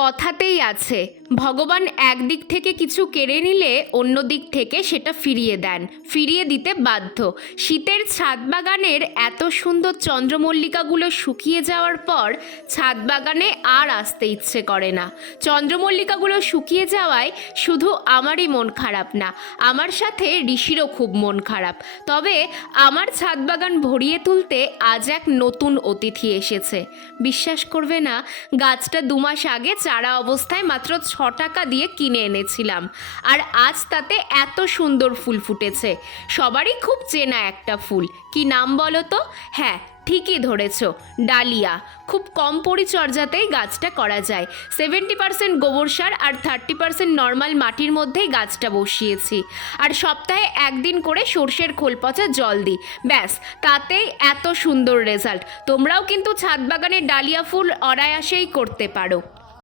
কথাতেই আছে, ভগবান একদিক থেকে কিছু কেড়ে নিলে অন্য দিক থেকে সেটা ফিরিয়ে দেন, ফিরিয়ে দিতে বাধ্য। শীতের ছাদ বাগানের এত সুন্দর চন্দ্রমল্লিকাগুলো শুকিয়ে যাওয়ার পর ছাদ বাগানে আর আসতে ইচ্ছে করে না। চন্দ্রমল্লিকাগুলো শুকিয়ে যাওয়ায় শুধু আমারই মন খারাপ না, আমার সাথে ঋষিরও খুব মন খারাপ। তবে আমার ছাদ বাগান ভরিয়ে তুলতে আজ এক নতুন অতিথি এসেছে। বিশ্বাস করবে না, গাছটা 2 মাস আগে চারা অবস্থায় মাত্র 6 টাকা দিয়ে কিনে এনেছিলাম, আর আজ তাতে এত সুন্দর ফুল ফুটেছে। সবারই খুব চেনা একটা ফুল, কি নাম বলো তো? হ্যাঁ, ঠিকই ধরেছ, ডালিয়া। খুব কম পরিচর্যাতেই গাছটা করা যায়। 70% গোবর সার আর 30% নর্মাল মাটির মধ্যেই গাছটা বসিয়েছি, আর সপ্তাহে 1 দিন করে সর্ষের খোল পচা জল দিই। ব্যাস, তাতেই এত সুন্দর রেজাল্ট। তোমরাও কিন্তু ছাদ বাগানে ডালিয়া ফুল অনায়াসেই করতে পারো।